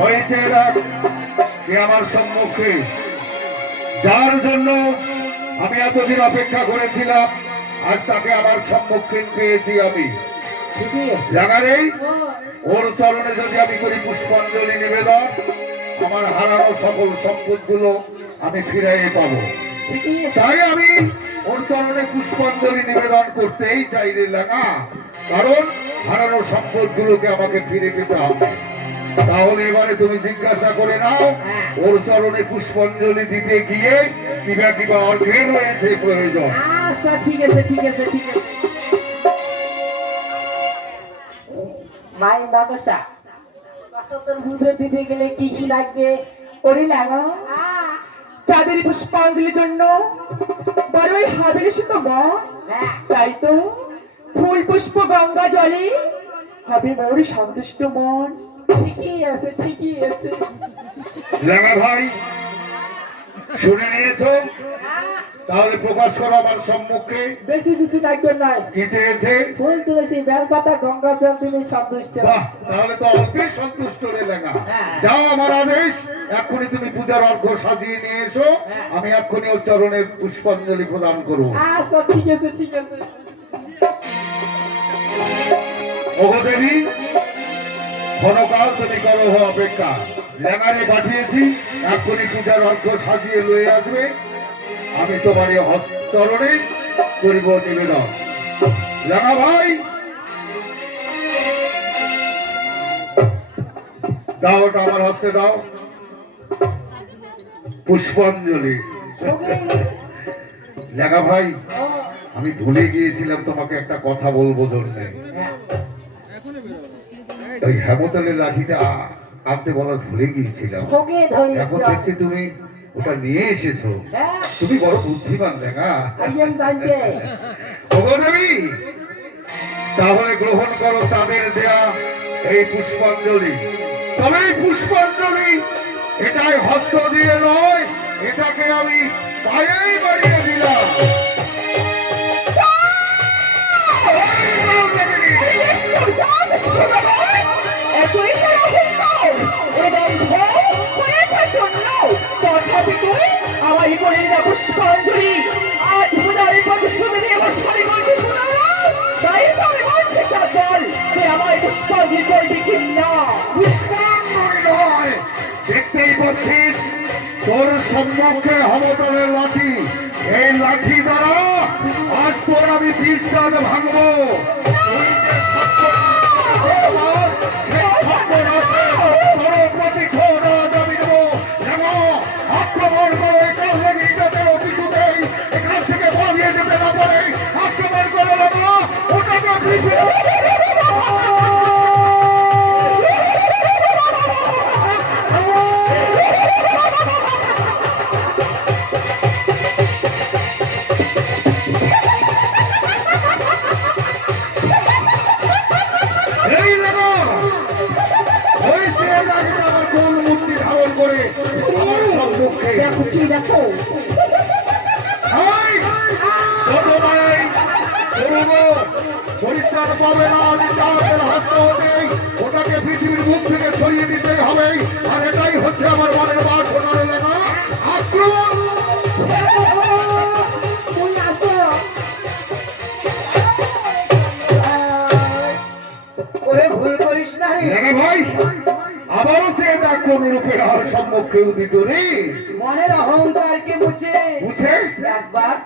হয়েছে রাগ কে আমার সম্মুখে। যার জন্য আমি এতদিন অপেক্ষা করেছিলাম আজ তাকে আমার সম্মুখীন পেয়েছি আমি। জাগারেই ওর চরণে যদি আমি করি পুষ্পাঞ্জলি নিবেদন আমার হারানো সকল সম্পদগুলো আমি ফিরাইয়ে পাবো। তাই আমি ওর চরণে পুষ্পাঞ্জলি নিবেদন করতেই চাই রে লাগা কারণ হারানো সম্পদগুলোকে আমাকে ফিরে পেতে হবে। তাহলে এবারে তুমি জিজ্ঞাসা করে নাও ওর চরণে পুষ্পাঞ্জলি দিতে গিয়ে কিবা কিবা অর্ঘের রয়েছে প্রয়োজন। আচ্ছা ঠিক আছে ঠিক আছে ঠিক আছে। মাই বাবাসা তোর বুঝে দিতে গেলে কি কি লাগবে? করিলাম চাঁদের পুষ্পাঞ্জলির জন্য বড়ই হাবিলিস তো তাই তো ফুল পুষ্প গঙ্গা জলে হবে মোর সন্তুষ্ট মন। ঠিকই আছে ঠিকই আছে লাগা ভাই শুনে নিয়েছো? তাহলে প্রকাশ করো আমার সম্মুখে। বেশি কিছু লাগবে কি চেয়েছে? ফুল তুলসী বেলপাতা গঙ্গা জল দিলে সন্তুষ্ট। তাহলে তো অল্পে সন্তুষ্ট রে লেখা হ্যাঁ। যাও আমার আদেশ এক্ষুনি তুমি পূজার অর্ঘ সাজিয়ে নিয়ে এসো। হ্যাঁ। আমি এক্ষুনি ওর চরণে পুষ্পাঞ্জলি প্রদান করব। আচ্ছা ঠিক আছে ঠিক আছে। ওগো দেবী ক্ষণকাল তুমি করো হো অপেক্ষা। লেঙারে পাঠিয়েছি, এক্ষুনি পূজার অর্ঘ সাজিয়ে লয়ে আসবে। আমি তোমার এই হস্তরণে করিব নিবেদন। লেঙা ভাই! দাও আমার হস্তে দাও। পুষ্পাঞ্জলি। লেখা ভাই, আমি ভুলে গিয়েছিলাম তোমাকে একটা কথা বলব জন্য। ওই হেমতালের লাঠিটা আনতে বলার ভুলে গিয়েছিলাম। এখন দেখছি তুমি ওটা নিয়ে এসেছ। হ্যাঁ। তুমি বড় বুদ্ধিমান দেখা তাহলে গ্রহণ করো তাদের দেয়া এই পুষ্পাঞ্জলি। তবে এই পুষ্পাঞ্জলি এটাই হস্ত দিয়ে নয় এটাকে আমি পায়েই বাড়িয়ে দিলাম পুষ্পাঞ্জলি। আজ পূজারি নিয়ে আমার শাড়ি করতে শোনালাম তাই তো আমি বলছি চাঁদল তুই আমার পুষ্পাঞ্জলি করবি কি না নয় দেখতেই পাচ্ছিস, তোর সম্মুখে হমতলের লাঠি। এই লাঠি দ্বারা আজ তোর আমি বিশ্বাস ভাঙবো। পরিত্রাণ পাবে না আমি চাঁদের হস্ত ওটাকে পৃথিবীর মুখ থেকে সরিয়ে দিতেই হবে। আর এটাই হচ্ছে আমার মনের বাসনার এলাকা আক্রমণ! তুমি আসো ওরে ভুল করিস না রে। এলাকা ভাই আবারও সে এটা কোন রূপে আমার সম্মুখে উদিত রে মনের অহংকারকে মুছে বুঝে একবার